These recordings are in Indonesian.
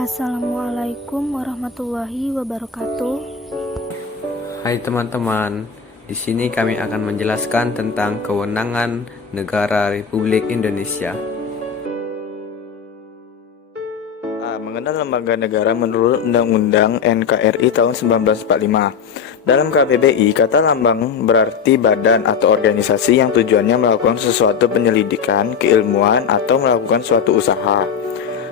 Assalamualaikum warahmatullahi wabarakatuh. Hai teman-teman, di sini kami akan menjelaskan tentang kewenangan negara Republik Indonesia. Mengenal lembaga negara menurut Undang-Undang NKRI tahun 1945. Dalam KBBI, kata lambang berarti badan atau organisasi yang tujuannya melakukan sesuatu penyelidikan, keilmuan, atau melakukan suatu usaha.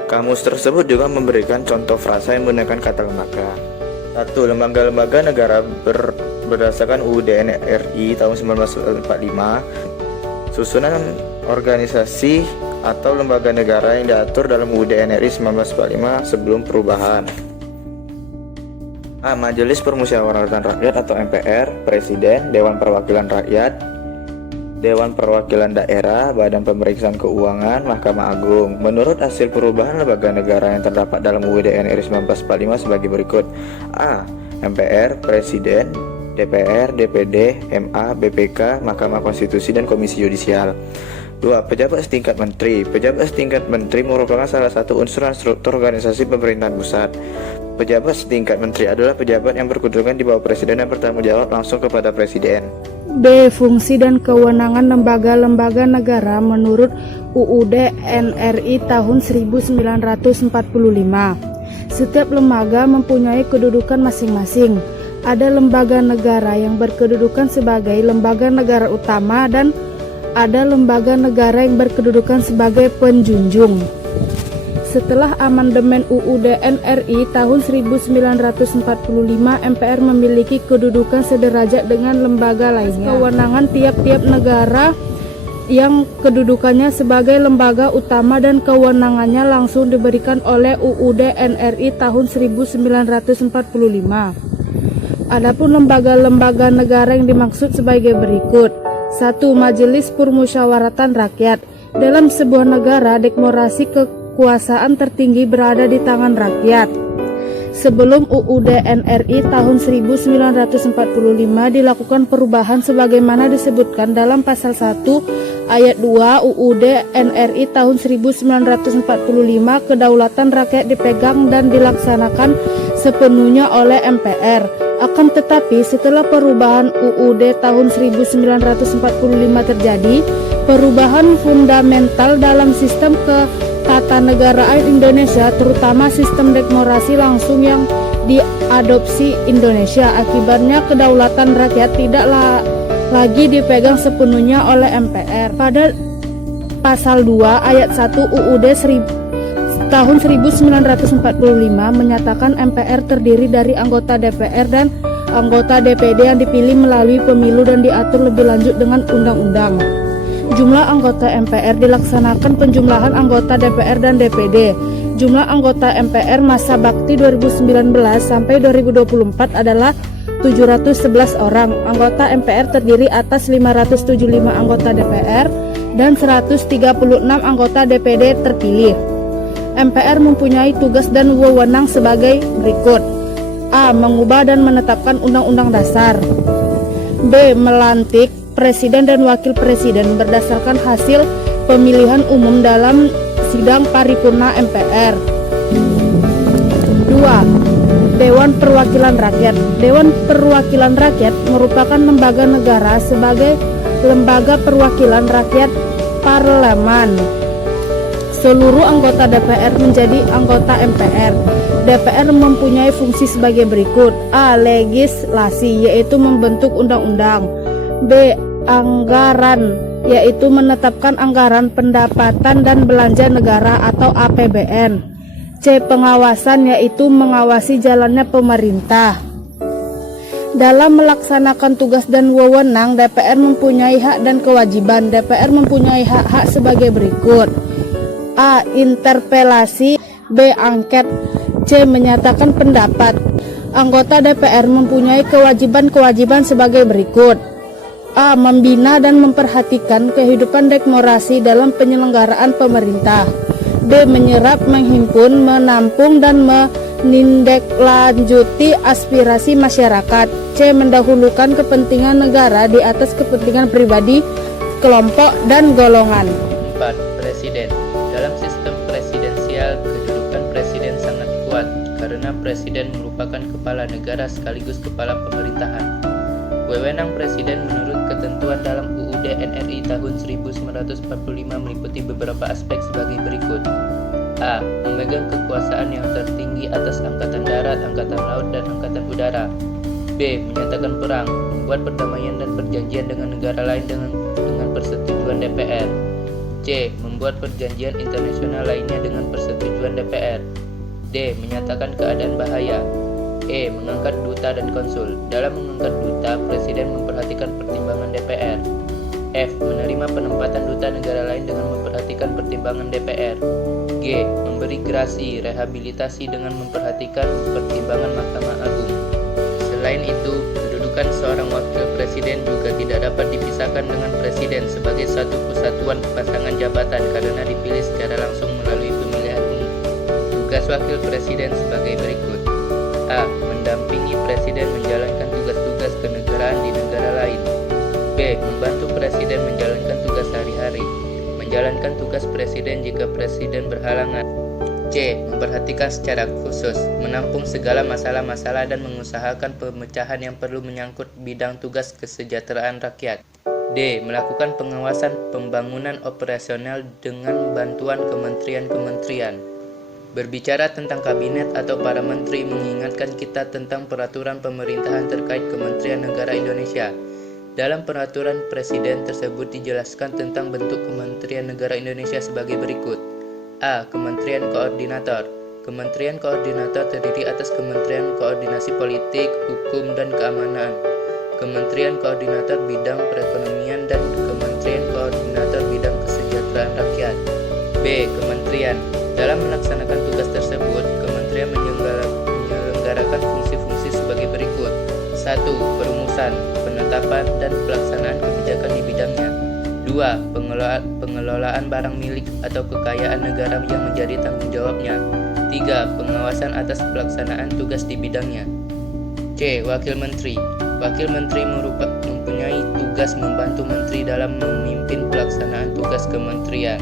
Kamus tersebut juga memberikan contoh frasa yang menggunakan kata lembaga. 1. Lembaga-lembaga negara berdasarkan UUD NRI tahun 1945. Susunan organisasi atau lembaga negara yang diatur dalam UUD NRI 1945 sebelum perubahan. A. Majelis Permusyawaratan Rakyat atau MPR, Presiden, Dewan Perwakilan Rakyat, Dewan Perwakilan Daerah, Badan Pemeriksaan Keuangan, Mahkamah Agung. Menurut hasil perubahan lembaga negara yang terdapat dalam UUD NRI 1945 sebagai berikut. A. MPR, Presiden, DPR, DPD, MA, BPK, Mahkamah Konstitusi, dan Komisi Yudisial. 2. Pejabat setingkat menteri. Pejabat setingkat menteri merupakan salah satu unsur struktur organisasi pemerintahan pusat. Pejabat setingkat menteri adalah pejabat yang berkedudukan di bawah presiden dan bertanggung jawab langsung kepada presiden. B. Fungsi dan kewenangan lembaga-lembaga negara menurut UUD NRI tahun 1945. Setiap lembaga mempunyai kedudukan masing-masing. Ada lembaga negara yang berkedudukan sebagai lembaga negara utama dan ada lembaga negara yang berkedudukan sebagai penjunjung. Setelah amandemen UUD NRI tahun 1945, MPR memiliki kedudukan sederajat dengan lembaga lainnya. Kewenangan tiap-tiap negara yang kedudukannya sebagai lembaga utama dan kewenangannya langsung diberikan oleh UUD NRI tahun 1945. Adapun lembaga-lembaga negara yang dimaksud sebagai berikut. 1. Majelis Permusyawaratan Rakyat. Dalam sebuah negara, demokrasi kekuasaan tertinggi berada di tangan rakyat. Sebelum UUD NRI tahun 1945 dilakukan perubahan sebagaimana disebutkan dalam pasal 1 ayat 2 UUD NRI tahun 1945, kedaulatan rakyat dipegang dan dilaksanakan sepenuhnya oleh MPR. Akan tetapi setelah perubahan UUD tahun 1945 terjadi perubahan fundamental dalam sistem ketatanegaraan Indonesia, terutama sistem demokrasi langsung yang diadopsi Indonesia. Akibatnya kedaulatan rakyat tidaklah lagi dipegang sepenuhnya oleh MPR. Pada pasal 2 ayat 1 UUD tahun 1945 menyatakan MPR terdiri dari anggota DPR dan anggota DPD yang dipilih melalui pemilu dan diatur lebih lanjut dengan undang-undang. Jumlah anggota MPR dilaksanakan penjumlahan anggota DPR dan DPD. Jumlah anggota MPR masa bakti 2019 sampai 2024 adalah 711 orang. Anggota MPR terdiri atas 575 anggota DPR dan 136 anggota DPD terpilih. MPR mempunyai tugas dan wewenang sebagai berikut. A. Mengubah dan menetapkan undang-undang dasar. B. Melantik presiden dan wakil presiden berdasarkan hasil pemilihan umum dalam sidang paripurna MPR. 2. Dewan Perwakilan Rakyat. Dewan Perwakilan Rakyat merupakan lembaga negara sebagai lembaga perwakilan rakyat parlemen. Seluruh anggota DPR menjadi anggota MPR. DPR mempunyai fungsi sebagai berikut. A. Legislasi, yaitu membentuk undang-undang. B. Anggaran, yaitu menetapkan anggaran pendapatan dan belanja negara atau APBN. C. Pengawasan, yaitu mengawasi jalannya pemerintah. Dalam melaksanakan tugas dan wewenang, DPR mempunyai hak dan kewajiban. DPR mempunyai hak-hak sebagai berikut. A. Interpelasi. B. Angket. C. Menyatakan pendapat. Anggota DPR mempunyai kewajiban-kewajiban sebagai berikut. A. Membina dan memperhatikan kehidupan demokrasi dalam penyelenggaraan pemerintah. B. Menyerap, menghimpun, menampung, dan menindaklanjuti aspirasi masyarakat. C. Mendahulukan kepentingan negara di atas kepentingan pribadi, kelompok, dan golongan. 4. Presiden. Dalam sistem presidensial, kedudukan presiden sangat Presiden merupakan kepala negara sekaligus kepala pemerintahan. Wewenang Presiden menurut ketentuan dalam UUD NRI tahun 1945 meliputi beberapa aspek sebagai berikut. A. Memegang kekuasaan yang tertinggi atas Angkatan Darat, Angkatan Laut, dan Angkatan Udara. B. Menyatakan perang, membuat perdamaian dan perjanjian dengan negara lain dengan persetujuan DPR. C. Membuat perjanjian internasional lainnya dengan persetujuan DPR. D. Menyatakan keadaan bahaya. E. Mengangkat duta dan konsul. Dalam mengangkat duta, Presiden memperhatikan pertimbangan DPR. F. Menerima penempatan duta negara lain dengan memperhatikan pertimbangan DPR. G. Memberi grasi, rehabilitasi dengan memperhatikan pertimbangan Mahkamah Agung. Selain itu, kedudukan seorang wakil presiden juga tidak dapat dipisahkan dengan presiden sebagai satu kesatuan pasangan jabatan karena dipilih secara langsung melalui pemilihan umum. Tugas wakil presiden sebagai berikut. A. Mendampingi presiden menjalankan tugas-tugas kenegaraan di negara lain. B. Membantu presiden menjalankan tugas sehari-hari. Menjalankan tugas presiden jika presiden berhalangan. C. Memperhatikan secara khusus, menampung segala masalah-masalah dan mengusahakan pemecahan yang perlu menyangkut bidang tugas kesejahteraan rakyat. D. Melakukan pengawasan pembangunan operasional dengan bantuan kementerian-kementerian. Berbicara tentang kabinet atau para menteri mengingatkan kita tentang peraturan pemerintahan terkait Kementerian Negara Indonesia. Dalam peraturan presiden tersebut dijelaskan tentang bentuk Kementerian Negara Indonesia sebagai berikut. A. Kementerian Koordinator. Kementerian Koordinator terdiri atas Kementerian Koordinasi Politik, Hukum, dan Keamanan, Kementerian Koordinator Bidang Perekonomian, dan Kementerian Koordinator Bidang Kesejahteraan Rakyat. B. Kementerian. Dalam melaksanakan tugas tersebut, kementerian menyelenggarakan fungsi-fungsi sebagai berikut. 1. Perumusan, penetapan, dan pelaksanaan kebijakan di bidangnya. 2. Pengelolaan barang milik atau kekayaan negara yang menjadi tanggung jawabnya. 3. Pengawasan atas pelaksanaan tugas di bidangnya. C. Wakil Menteri. Wakil Menteri mempunyai tugas membantu Menteri dalam memimpin pelaksanaan tugas kementerian.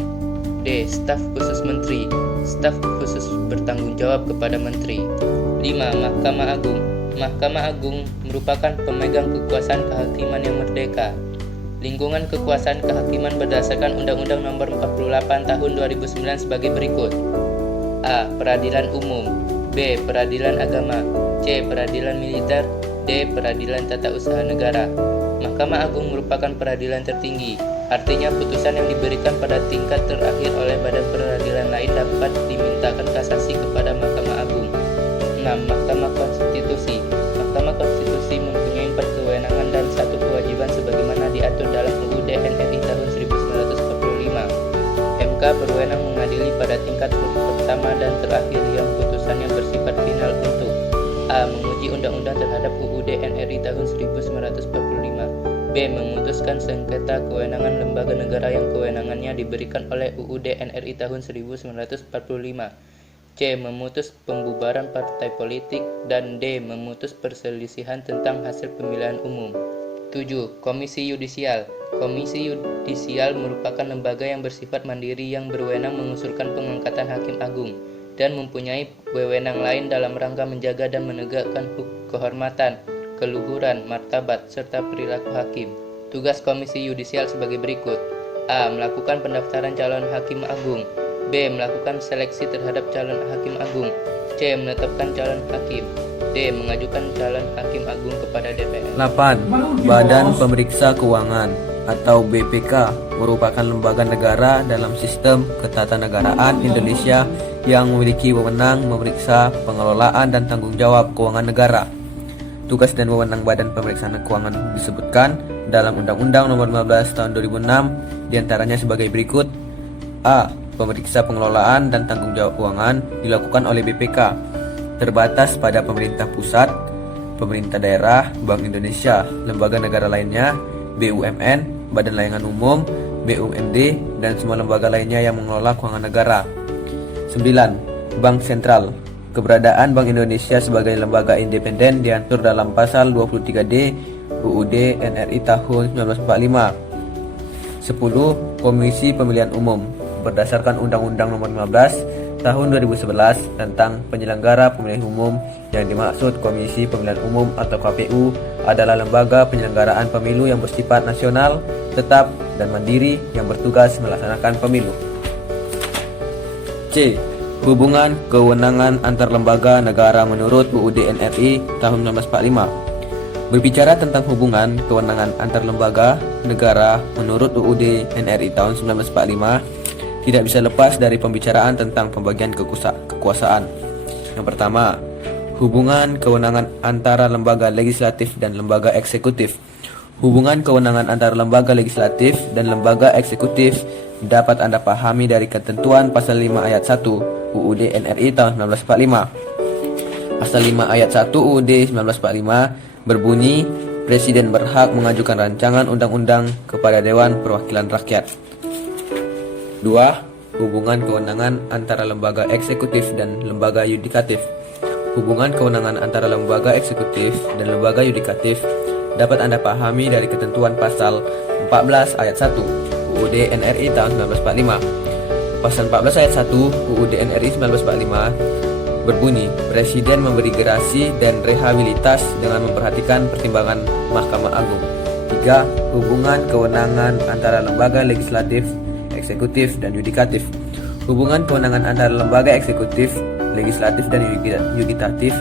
D. Staf khusus Menteri. Staf khusus bertanggung jawab kepada Menteri. 5. Mahkamah Agung. Mahkamah Agung merupakan pemegang kekuasaan kehakiman yang merdeka. Lingkungan kekuasaan kehakiman berdasarkan Undang-Undang Nomor 48 Tahun 2009 sebagai berikut. A. Peradilan umum. B. Peradilan agama. C. Peradilan militer. D. Peradilan tata usaha negara. Mahkamah Agung merupakan peradilan tertinggi. Artinya putusan yang diberikan pada tingkat terakhir oleh badan peradilan lain dapat dimintakan kasasi kepada Mahkamah Agung. 6. Mahkamah Konstitusi. Mahkamah Konstitusi mempunyai 4 kewenangan dan 1 kewajiban sebagaimana diatur dalam UUD NRI tahun 1945. MK berwenang mengadili pada tingkat pertama dan terakhir yang putusannya bersifat final untuk A. Menguji undang-undang terhadap UUD NRI tahun 1945. B. Memutuskan sengketa kewenangan lembaga negara yang kewenangannya diberikan oleh UUD NRI tahun 1945. C. Memutus pembubaran partai politik. Dan D. Memutus perselisihan tentang hasil pemilihan umum. 7. Komisi Yudisial. Komisi Yudisial merupakan lembaga yang bersifat mandiri yang berwenang mengusulkan pengangkatan Hakim Agung dan mempunyai wewenang lain dalam rangka menjaga dan menegakkan kehormatan, keluhuran, martabat, serta perilaku hakim. Tugas Komisi Yudisial sebagai berikut. A. Melakukan pendaftaran calon Hakim Agung. B. Melakukan seleksi terhadap calon Hakim Agung. C. Menetapkan calon hakim. D. Mengajukan calon Hakim Agung kepada DPR. 8. Badan Pemeriksa Keuangan atau BPK merupakan lembaga negara dalam sistem ketatanegaraan Indonesia yang memiliki wewenang memeriksa pengelolaan dan tanggung jawab keuangan negara. Tugas dan wewenang Badan Pemeriksaan Keuangan disebutkan dalam Undang-Undang Nomor 15 Tahun 2006, diantaranya sebagai berikut. A. Pemeriksa pengelolaan dan tanggung jawab keuangan dilakukan oleh BPK, terbatas pada pemerintah pusat, pemerintah daerah, Bank Indonesia, lembaga negara lainnya, BUMN, Badan Layanan Umum, BUMD, dan semua lembaga lainnya yang mengelola keuangan negara. 9. Bank Sentral. Keberadaan Bank Indonesia sebagai lembaga independen diatur dalam pasal 23D UUD NRI tahun 1945. 10. Komisi Pemilihan Umum. Berdasarkan Undang-Undang Nomor 15 Tahun 2011 tentang penyelenggara pemilihan umum yang dimaksud Komisi Pemilihan Umum atau KPU adalah lembaga penyelenggaraan pemilu yang bersifat nasional, tetap, dan mandiri yang bertugas melaksanakan pemilu. C. Hubungan kewenangan antar lembaga negara menurut UUD NRI tahun 1945. Berbicara tentang hubungan kewenangan antar lembaga negara menurut UUD NRI tahun 1945, tidak bisa lepas dari pembicaraan tentang pembagian kekuasaan. Yang pertama, hubungan kewenangan antara lembaga legislatif dan lembaga eksekutif. Hubungan kewenangan antara lembaga legislatif dan lembaga eksekutif dapat Anda pahami dari ketentuan pasal 5 ayat 1 UUD NRI tahun 1945. Pasal 5 ayat 1 UUD 1945 berbunyi, Presiden berhak mengajukan rancangan undang-undang kepada Dewan Perwakilan Rakyat. 2. Hubungan kewenangan antara lembaga eksekutif dan lembaga yudikatif. Hubungan kewenangan antara lembaga eksekutif dan lembaga yudikatif dapat Anda pahami dari ketentuan pasal 14 ayat 1 UUD NRI tahun 1945. Pasal 14 ayat 1 UUD NRI 1945 berbunyi, Presiden memberi gerasi dan rehabilitas dengan memperhatikan pertimbangan Mahkamah Agung. 3. Hubungan kewenangan antara lembaga legislatif, eksekutif, dan yudikatif. Hubungan kewenangan antara lembaga eksekutif, legislatif, dan yudikatif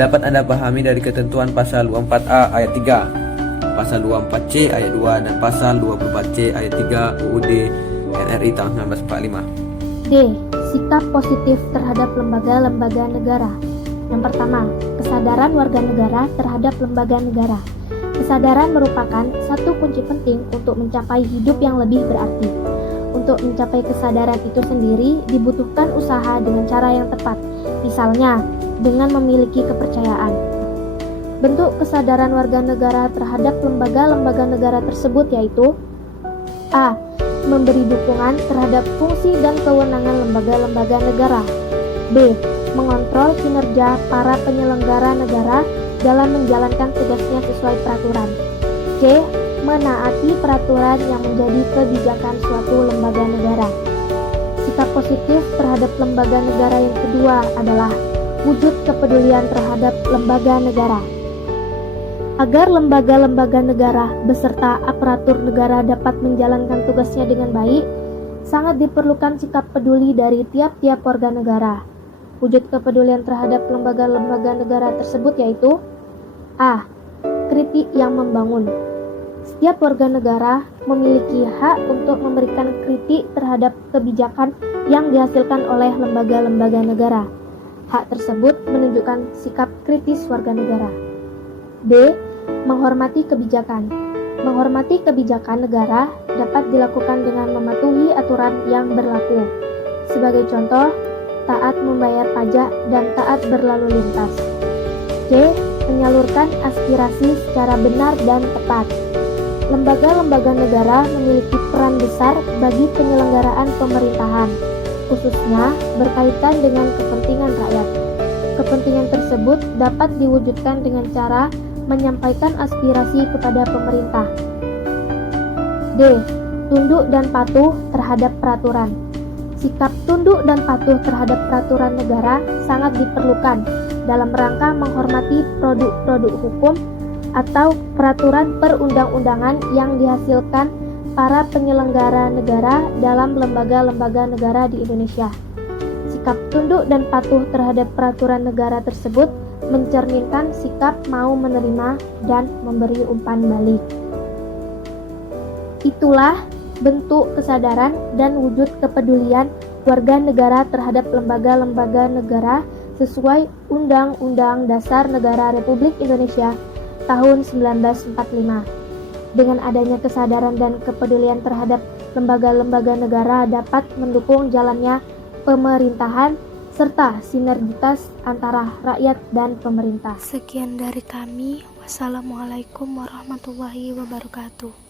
dapat Anda pahami dari ketentuan pasal 24A ayat 3, pasal 24C ayat 2, dan pasal 24C ayat 3 UUD NRI tahun 1945. D. Sikap positif terhadap lembaga-lembaga negara. Yang pertama, kesadaran warga negara terhadap lembaga negara. Kesadaran merupakan satu kunci penting untuk mencapai hidup yang lebih berarti. Untuk mencapai kesadaran itu sendiri dibutuhkan usaha dengan cara yang tepat, misalnya dengan memiliki kepercayaan. Bentuk kesadaran warga negara terhadap lembaga-lembaga negara tersebut yaitu A. Memberi dukungan terhadap fungsi dan kewenangan lembaga-lembaga negara. B. Mengontrol kinerja para penyelenggara negara dalam menjalankan tugasnya sesuai peraturan. C. Menaati peraturan yang menjadi kebijakan suatu lembaga negara. Sikap positif terhadap lembaga negara yang kedua adalah wujud kepedulian terhadap lembaga negara. Agar lembaga-lembaga negara beserta aparatur negara dapat menjalankan tugasnya dengan baik, sangat diperlukan sikap peduli dari tiap-tiap warga negara. Wujud kepedulian terhadap lembaga-lembaga negara tersebut yaitu A. Kritik yang membangun. Setiap warga negara memiliki hak untuk memberikan kritik terhadap kebijakan yang dihasilkan oleh lembaga-lembaga negara. Hak tersebut menunjukkan sikap kritis warga negara. B. Menghormati kebijakan. Menghormati kebijakan negara dapat dilakukan dengan mematuhi aturan yang berlaku. Sebagai contoh, taat membayar pajak dan taat berlalu lintas. C. Menyalurkan aspirasi secara benar dan tepat. Lembaga-lembaga negara memiliki peran besar bagi penyelenggaraan pemerintahan, khususnya berkaitan dengan kepentingan rakyat. Kepentingan tersebut dapat diwujudkan dengan cara menyampaikan aspirasi kepada pemerintah. D. Tunduk dan patuh terhadap peraturan. Sikap tunduk dan patuh terhadap peraturan negara sangat diperlukan dalam rangka menghormati produk-produk hukum atau peraturan perundang-undangan yang dihasilkan para penyelenggara negara dalam lembaga-lembaga negara di Indonesia. Sikap tunduk dan patuh terhadap peraturan negara tersebut mencerminkan sikap mau menerima dan memberi umpan balik. Itulah bentuk kesadaran dan wujud kepedulian warga negara terhadap lembaga-lembaga negara sesuai Undang-Undang Dasar Negara Republik Indonesia tahun 1945. Dengan adanya kesadaran dan kepedulian terhadap lembaga-lembaga negara dapat mendukung jalannya pemerintahan serta sinergitas antara rakyat dan pemerintah. Sekian dari kami. Wassalamualaikum warahmatullahi wabarakatuh.